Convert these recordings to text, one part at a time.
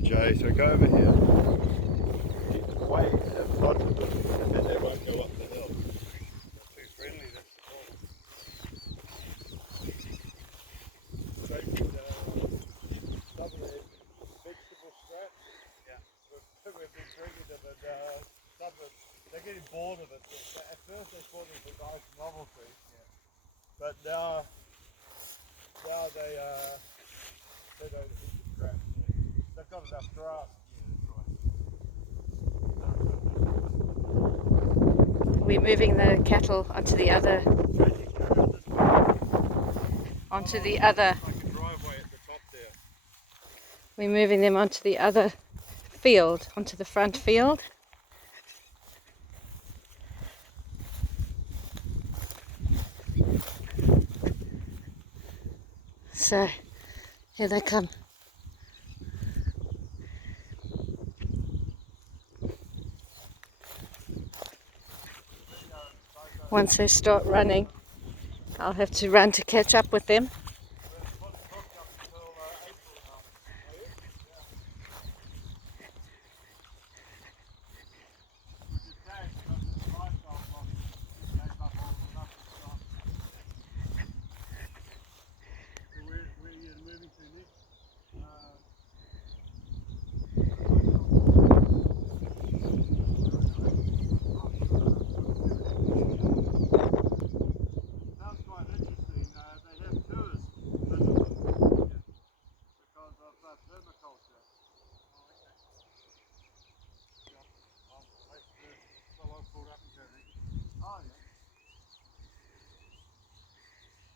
the J. So go over here. Way in front of them, and then they won't go up the hill. They're too friendly, that's the problem. Tracey's lovely vegetable scraps. Yeah. We've been drinking them, and they're getting bored of it. At first they thought it was a nice novelty. Yeah. But now they don't eat the scraps. Yeah. They've got enough grass. We're moving the cattle onto the other we're moving them onto the other field, onto the front field. So here they come. Once they start running, I'll have to run to catch up with them.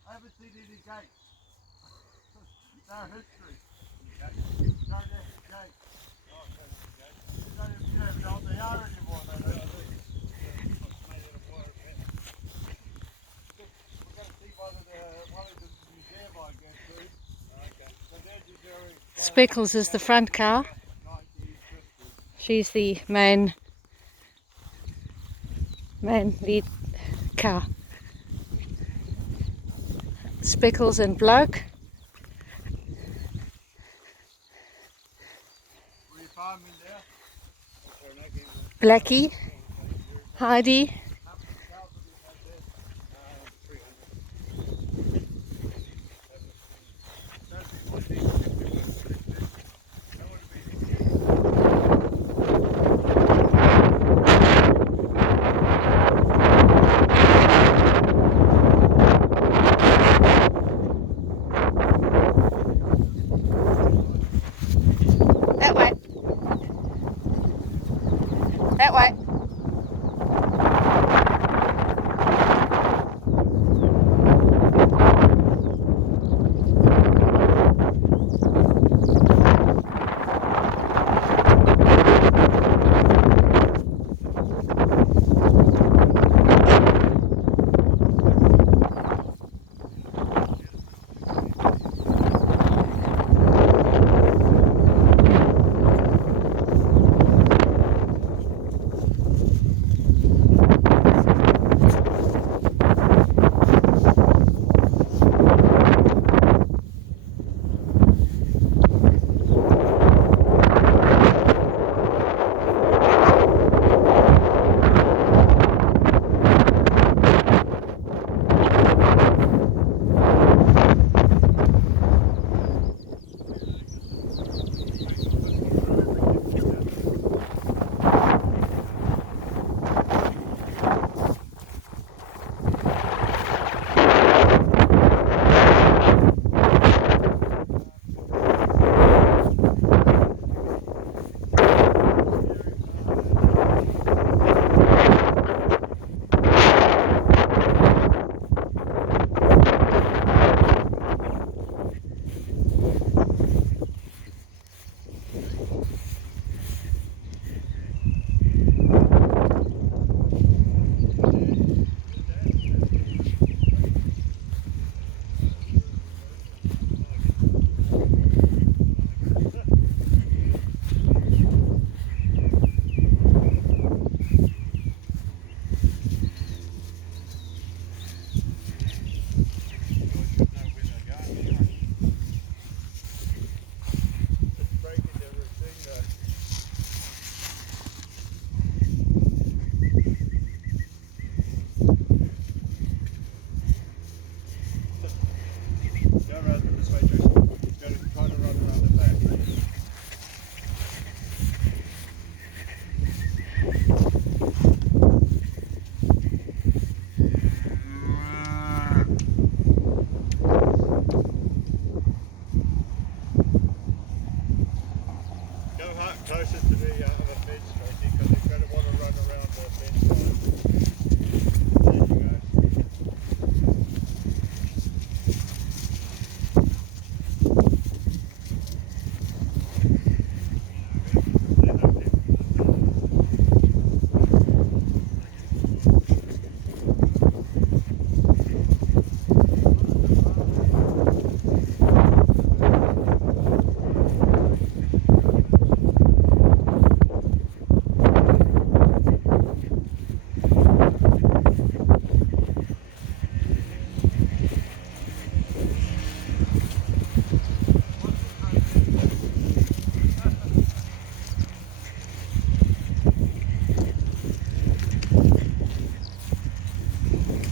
I haven't seen any gates. No history. Don't have the gates. Oh, don't have the gates. Don't even know what they are anymore. They don't know. Made it a wire pit. We're going to see one of the museum I go to. Okay. So there's your jury. Speckles is the front cow. She's the main lead cow. Speckles and Bloke. Blackie, Heidi. That way. That way. closer to the other fence, Tracey, because he's going to want to run around the fence line. There you go.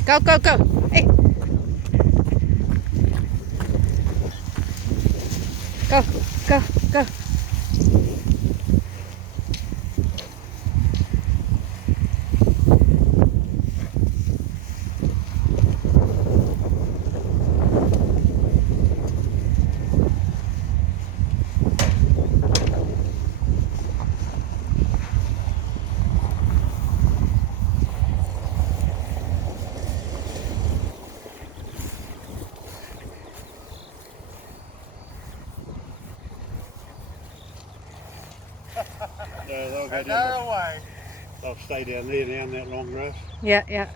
Go, go, go. Hey. Go, go, go. So they'll go And down. they're away. They'll stay down there, down that long grass. Yeah, yeah.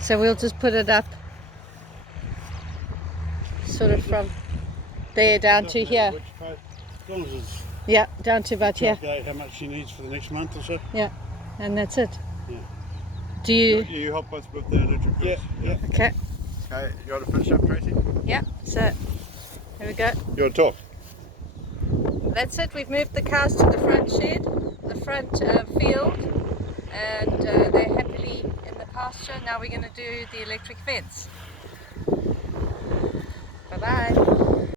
So we'll just put it up sort of from there down to here. Which part, as long as it's Yeah, down to about here. calculate how much she needs for the next month or so. Yeah, and that's it. Yeah. Do you? You help us with the electric Yeah, bills. yeah. Okay. Okay, you want to finish up, Tracey? Yeah, so here we go. You want to talk? That's it. We've moved the cows to the front shed, the front field, and they're happily in the pasture. Now we're going to do the electric fence. Bye-bye.